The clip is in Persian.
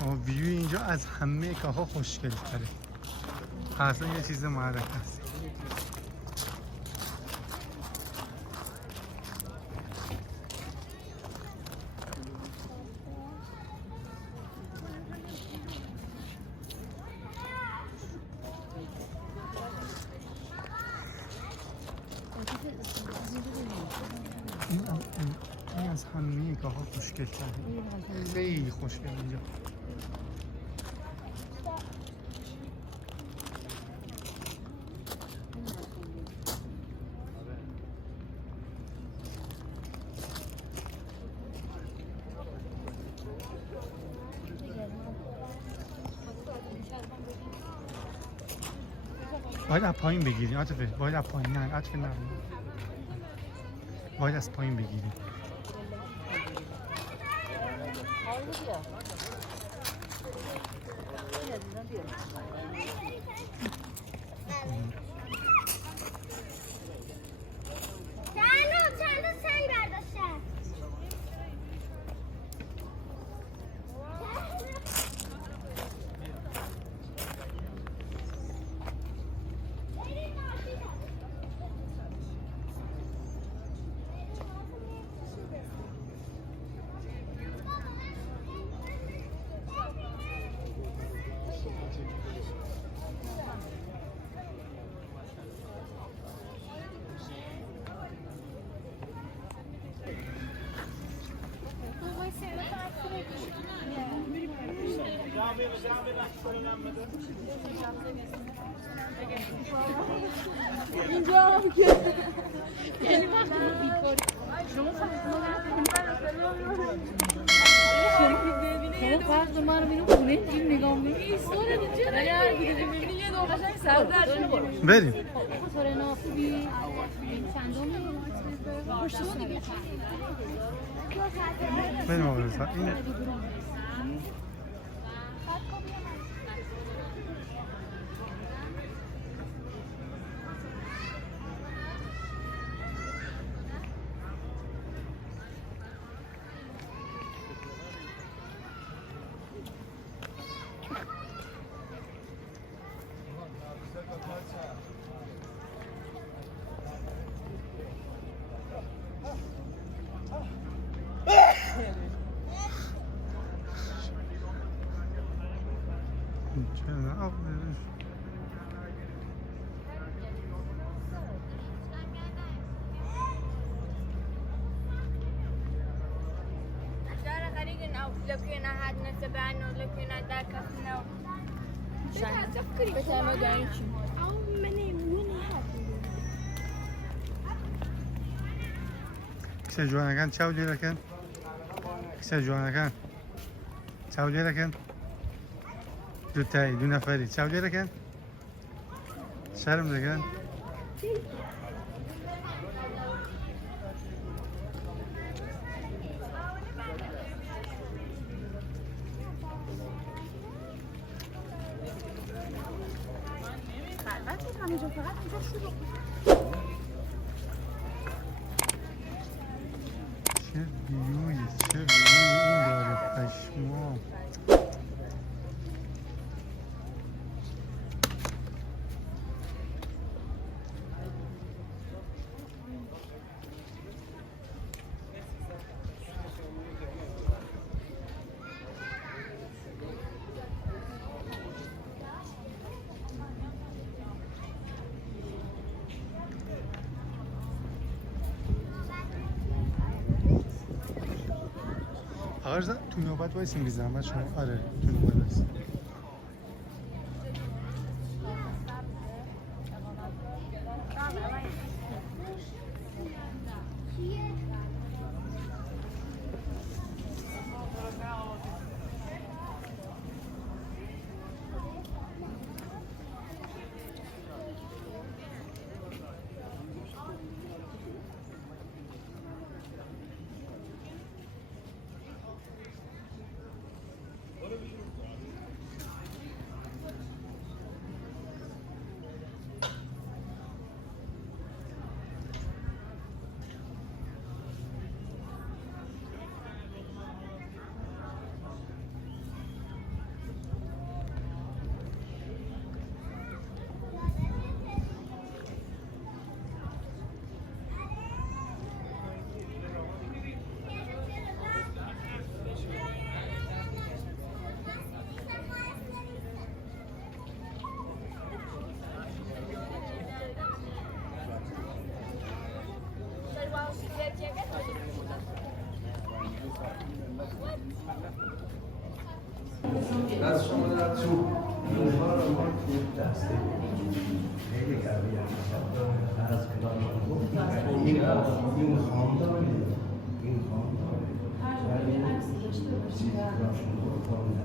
ویو اینجا از همه کافه خوشگل تره. اصلا یه چیز معرکه است. این از همه کافه خوشگل تره. خیلی خوشگل اینجا. باید از پایین بگیری عاطفه، باید از پایین، نه عاطفه نه، باید از پایین بگیری. اینجا هم که یعنی وقتی شما فرق ما رو میرون خونه این نگاه میکنی ایستوره چرا هر کی میبینی یه دو قشنگ سر درد میکنه. بریم سورنا خوبی چندم پشت سر بریم آقا رضا. این looking ahead at the band or looking at that customer now. But I'm going to. How many have you? کسی جوانکن چاو لیرکن کسی جوانکن چاو لیرکن دو تایی دو نفری چاو لیرکن شرم لیرکن چه بیوی این داره پشما. آقا رضا تو نوبت وایسیم بی زحمت شما. آره تو نوبت وایسیم. شما در تو اینها رو ما توی دسته خیلی قوی از کلام گفتن این خاندان ولی چیزی را شما